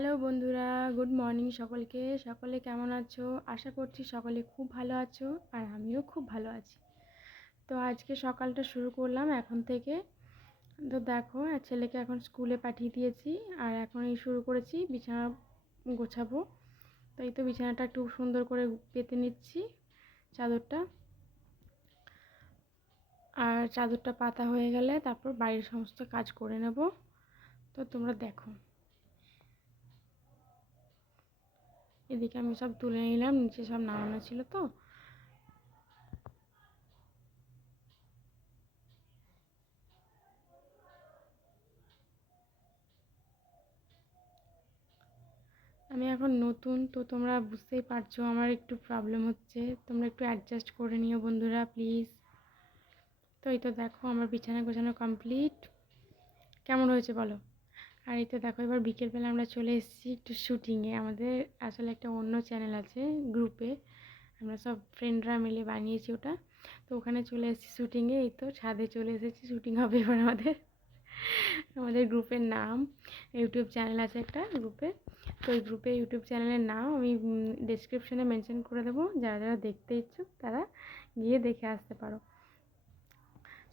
Hello বন্ধুরা, good morning সকলকে। সকলে কেমন আছো? আশা করছি সকলে খুব ভালো আছো, আর আমিও খুব ভালো আছি। তো আজকে সকালটা শুরু করলাম এখন থেকে। তো দেখো, ছেলেকে এখন স্কুলে পাঠিয়ে দিয়েছি, আর এখনই শুরু করেছি বিছানা গোছাবো। তো এই তো বিছানাটা একটু সুন্দর করে পেতে নিচ্ছি, চাদরটা। আর চাদরটা পাতা হয়ে গেলে তারপর বাড়ির সমস্ত কাজ করে নেব। তো তোমরা দেখো, এদিকে আমি সব তুলে নিলাম, নিচে সব নামানো ছিল। তো আমি এখন নতুন, তো তোমরা বুঝতেই পারছো আমার একটু প্রবলেম হচ্ছে, তোমরা একটু অ্যাডজাস্ট করে নিও বন্ধুরা প্লিজ। তো এই তো দেখো, আমার বিছানা গোছানো কমপ্লিট। কেমন হয়েছে বলো? আর এই তো দেখো, এবার বিকেলবেলা আমরা চলে এসেছি একটু শ্যুটিংয়ে। আমাদের আসলে একটা অন্য চ্যানেল আছে গ্রুপে, আমরা সব ফ্রেন্ডরা মিলে বানিয়েছি ওটা। তো ওখানে চলে এসেছি শ্যুটিংয়ে। এই তো ছাদে চলে এসেছি, শ্যুটিং হবে এবার আমাদের। আমাদের গ্রুপের নাম, ইউটিউব চ্যানেল আছে একটা গ্রুপে। তো ওই গ্রুপে ইউটিউব চ্যানেলের নাম আমি ডেসক্রিপশনে মেনশন করে দেবো, যারা যারা দেখতে ইচ্ছুক তারা গিয়ে দেখে আসতে পারো।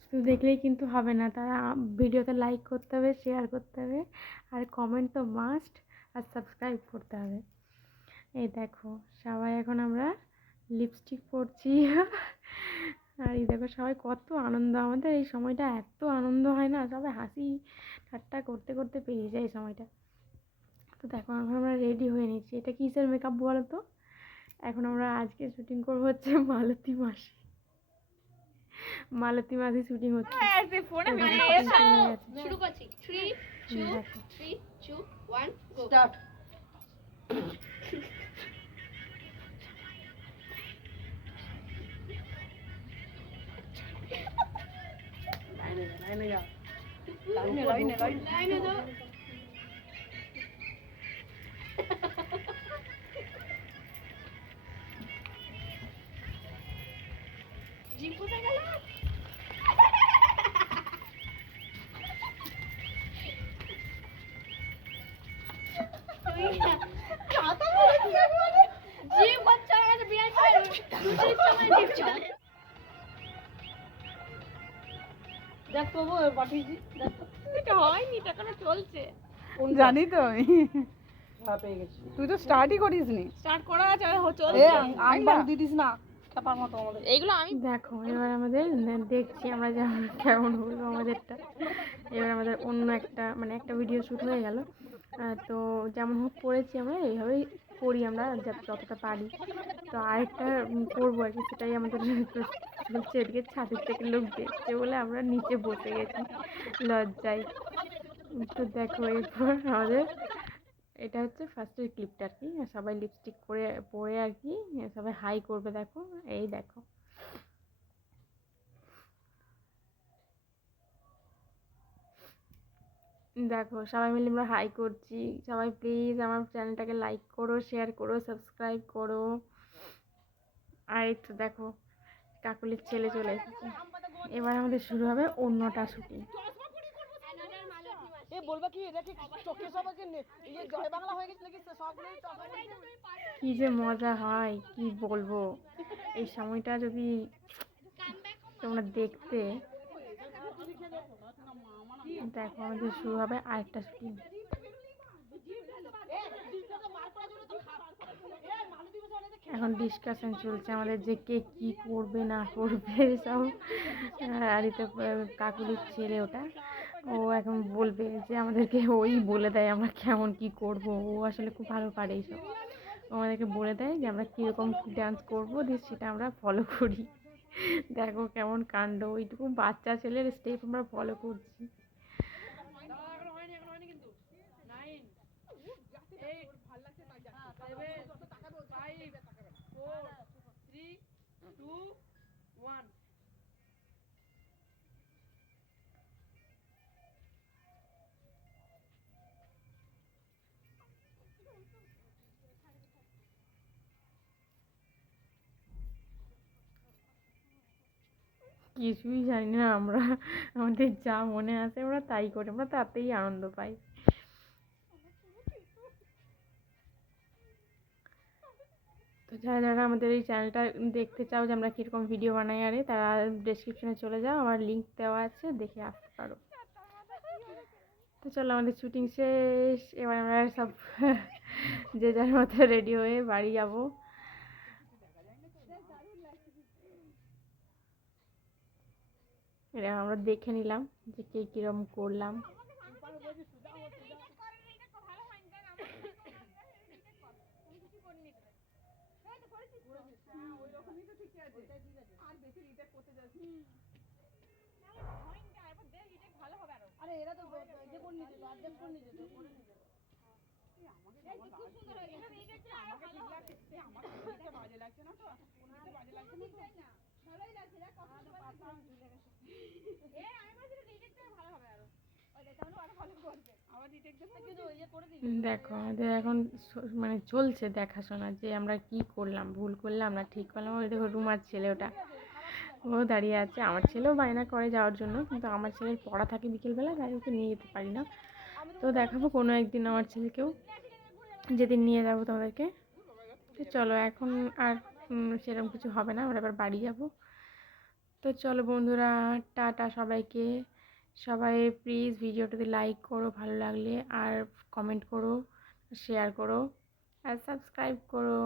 শুধু দেখলেই কিন্তু হবে না, তারা ভিডিওতে লাইক করতে হবে, শেয়ার করতে হবে, আর কমেন্ট তো মাস্ট, আর সাবস্ক্রাইব করতে হবে। এই দেখো, সবাই এখন আমরা লিপস্টিক পরছি। আর এই দেখো, সবাই কত আনন্দ, আমাদের এই সময়টা এত আনন্দ হয় না, সবাই হাসি ঠাট্টা করতে করতে পেরিয়ে যায় এই সময়টা। তো দেখো, এখন আমরা রেডি হয়ে নিচ্ছি। এটা কিসের মেকআপ বলো তো? এখন আমরা আজকে শুটিং করবো হচ্ছে মালতী মাসি। মালতী মাসি শুটিং হচ্ছে। শুরু করছি 3 2 3 2 1 গো স্টার্ট। লাইনে যাও, লাইনে যাও। জিম কোথায় গেল? জিম বাচ্চা আছে বিয়ার করে দুধের সময় জিম চলে। দেখ তো পাঠিয়েছি, দেখ তো এটা হয়নি, এটা এখনো চলছে। জানি তো আমি, পেয়ে গেছি। তুই তো স্টার্টই করিসনি। স্টার্ট করা আছে, চলছে। আংবাং দিদিস না খেপার মতো আমাদের। এইগুলো আমি দেখো, এবার আমাদের দেখছি আমরা যেমন কেমন হলো আমাদেরটা। এবার আমাদের অন্য একটা মানে একটা ভিডিও শ্যুট হয়ে গেল। তো যেমন হোক করেছি আমরা, এইভাবেই করি আমরা যতটা পারি। তো আরেকটা করবো আর কি, সেটাই আমাদের চলছে। এদিকে ছাদের থেকে লোক দেখছে বলে আমরা নিচে বসে গেছি লজ্জায়। তো দেখো, এরপর আমাদের এটা হচ্ছে ফার্স্টের ক্লিপটা আর কি। সবাই লিপস্টিক পরে আর কি সবাই হাই করবে, দেখো এই দেখো। দেখো সবাই মিলে আমরা হাই করছি। সবাই প্লিজ আমার চ্যানেলটাকে লাইক করো, শেয়ার করো, সাবস্ক্রাইব করো। আর এই তো দেখো, কাকুলির ছেলে চলে এসেছে। এবার আমাদের শুরু হবে অন্যটা শুটিং। কি যে মজা হয় কি বলবো, এই সময়টা যদি তোমরা দেখতে। দেখো, আমাদের শুরু হবে আরেকটা শুটিং। এখন ডিসকাশন চলছে আমাদের যে কে কি করবে না করবে সব। আর এই তো কাকুলির ছেলে ওটা, ও এখন বলবে যে আমাদেরকে, ওই বলে দেয় আমরা কেমন কি করব। ও আসলে খুব ভালো পারে এইসব। ও আমাদেরকে বলে দেয় যে আমরা কীরকম কী ডান্স করবো, দিয়ে সেটা আমরা ফলো করি। দেখো কেমন কাণ্ড, ওইটুকু বাচ্চা ছেলের স্টেপ আমরা ফলো করছি। কিছুই জানি না আমরা, আমাদের যা মনে আসে আমরা তাই করি, আমরা তাতেই আনন্দ পাই। যারা যারা আমাদের এই চ্যানেলটা দেখতে চাও যে আমরা কীরকম ভিডিও বানাই আরে, তারা ডেসক্রিপশনে চলে যাও, আমার লিঙ্ক দেওয়া আছে, দেখে আসতে পারো। তো চলো, আমাদের শুটিং শেষ, এবার আমরা সব যে যার মতো রেডি হয়ে বাড়ি যাব। এটা আমরা দেখে নিলাম যে কে কীরকম করলাম। দেখো আমাদের এখন মানে চলছে দেখাশোনা যে আমরা কি করলাম, ভুল করলাম না ঠিক করলাম। ওই দেখো রুমার ছেলে, ওটা ও দাঁড়িয়ে আছে। আমার ছেলেও বায়না করে যাওয়ার জন্য, কিন্তু আমার ছেলের পড়া থাকে বিকেলবেলা, তাই ওকে নিয়ে যেতে পারি না। তো দেখাবো কোনো একদিন আমার ছেলেকেও, যেদিন নিয়ে যাবো তোমাদেরকে। তো চলো, এখন আর সেরকম কিছু হবে না, আমরা এবার বাড়ি যাব। তো চলো বন্ধুরা, টাটা সবাইকে। সবাই প্লিজ ভিডিওটাতে লাইক করো ভালো লাগলে, আর কমেন্ট করো, শেয়ার করো, আর সাবস্ক্রাইব করো।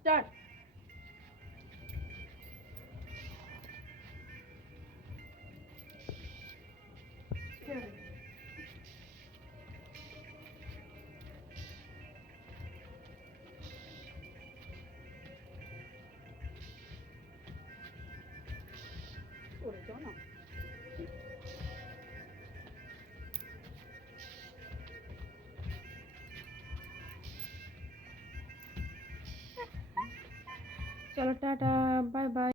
স্টার্ট। চলো টাটা, বাই বাই।